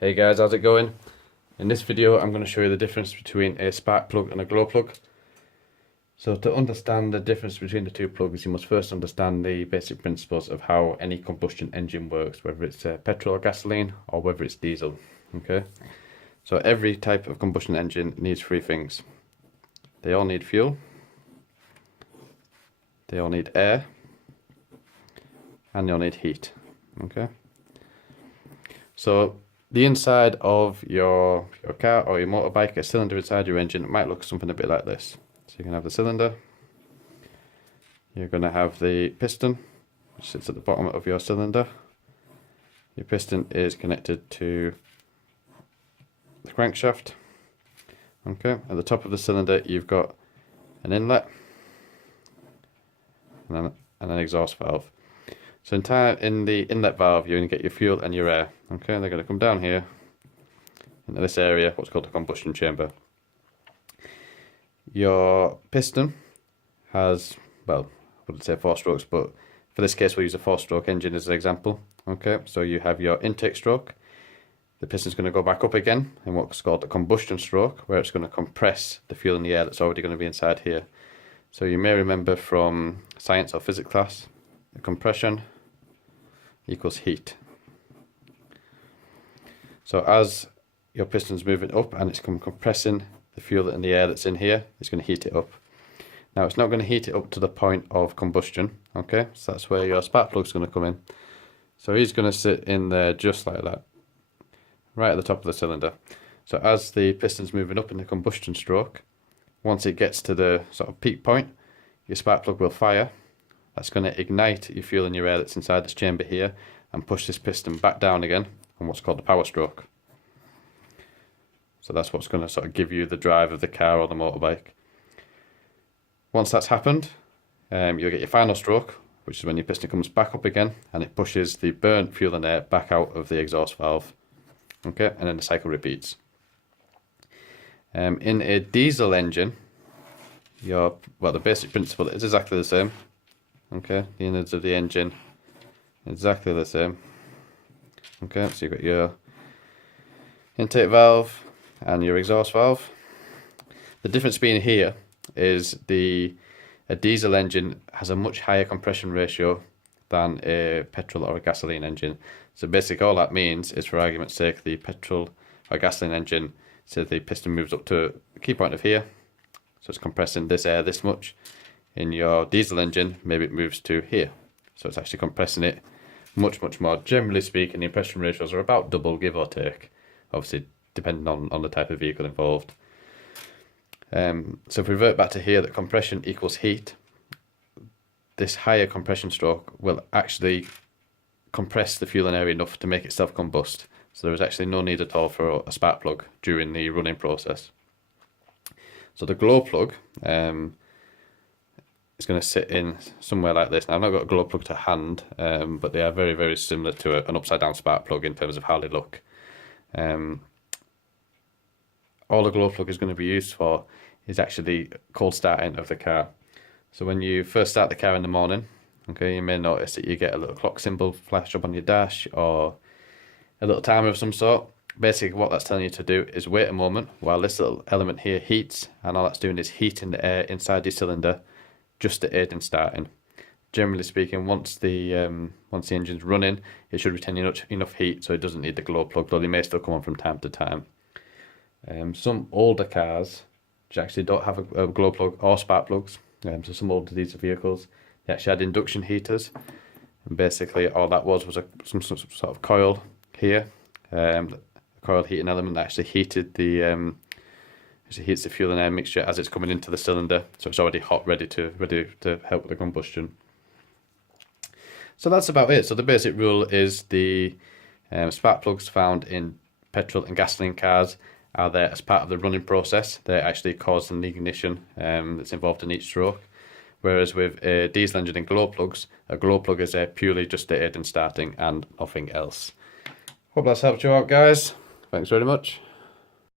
Hey guys, how's it going? In this video I'm going to show you the difference between a spark plug and a glow plug. So to understand the difference between the two plugs, you must first understand the basic principles of how any combustion engine works, whether it's petrol or gasoline or whether it's diesel. Okay, so every type of combustion engine needs three things. They all need fuel, they all need air, and they all need heat. Okay, so the inside of your car or your motorbike, a cylinder inside your engine, it might look something a bit like this. So you can have the cylinder, you're going to have the piston, which sits at the bottom of your cylinder. Your piston is connected to the crankshaft. Okay, at the top of the cylinder you've got an inlet and an exhaust valve. So in the inlet valve you're going to get your fuel and your air. Okay, they're going to come down here into this area, what's called the combustion chamber. Your piston has, well, I wouldn't say 4 strokes, but for this case we'll use a 4-stroke engine as an example. Okay, so you have your intake stroke. The piston's going to go back up again in what's called a combustion stroke, where it's going to compress the fuel and the air that's already going to be inside here. So you may remember from science or physics class, the compression equals heat. So as your piston's moving up and it's compressing the fuel and the air that's in here, it's going to heat it up. Now it's not going to heat it up to the point of combustion, okay? So that's where your spark plug's going to come in. So he's going to sit in there just like that, right at the top of the cylinder. So as the piston's moving up in the combustion stroke, once it gets to the sort of peak point, your spark plug will fire. That's going to ignite your fuel and your air that's inside this chamber here and push this piston back down again on what's called the power stroke. So that's what's going to sort of give you the drive of the car or the motorbike. Once that's happened, you'll get your final stroke, which is when your piston comes back up again and it pushes the burnt fuel and air back out of the exhaust valve. Okay, and then the cycle repeats. In a diesel engine, the basic principle is exactly the same. Okay, the innards of the engine, exactly the same. Okay, so you've got your intake valve and your exhaust valve. The difference being here is a diesel engine has a much higher compression ratio than a petrol or a gasoline engine. So basically all that means is, for argument's sake, the petrol or gasoline engine, so the piston moves up to a key point of here, so it's compressing this air this much. In your diesel engine, maybe it moves to here, so it's actually compressing it much more. Generally speaking, the compression ratios are about double, give or take, obviously depending on the type of vehicle involved. So if we revert back to here, that compression equals heat, this higher compression stroke will actually compress the fuel and air enough to make it self-combust. So there is actually no need at all for a spark plug during the running process. So the glow plug is going to sit in somewhere like this. Now I've not got a glow plug to hand, but they are very similar to an upside down spark plug in terms of how they look. All the glow plug is going to be used for is actually cold starting of the car. So when you first start the car in the morning, okay, you may notice that you get a little clock symbol flash up on your dash or a little timer of some sort. Basically what that's telling you to do is wait a moment while this little element here heats, and all that's doing is heating the air inside your cylinder just to aid in starting. Generally speaking, once the engine's running, it should retain enough heat so it doesn't need the glow plug, though they may still come on from time to time. Some older cars which actually don't have a glow plug or spark plugs, so some older diesel vehicles, they actually had induction heaters, and basically all that was some sort of coil here, a coil heating element that actually heated the heats the fuel and air mixture as it's coming into the cylinder, so it's already hot, ready to help with the combustion. So that's about it. So the basic rule is the spark plugs found in petrol and gasoline cars are there as part of the running process. They actually cause the ignition that's involved in each stroke. Whereas with a diesel engine and glow plugs, a glow plug is purely just to aid in starting and nothing else. Hope that's helped you out, guys. Thanks very much.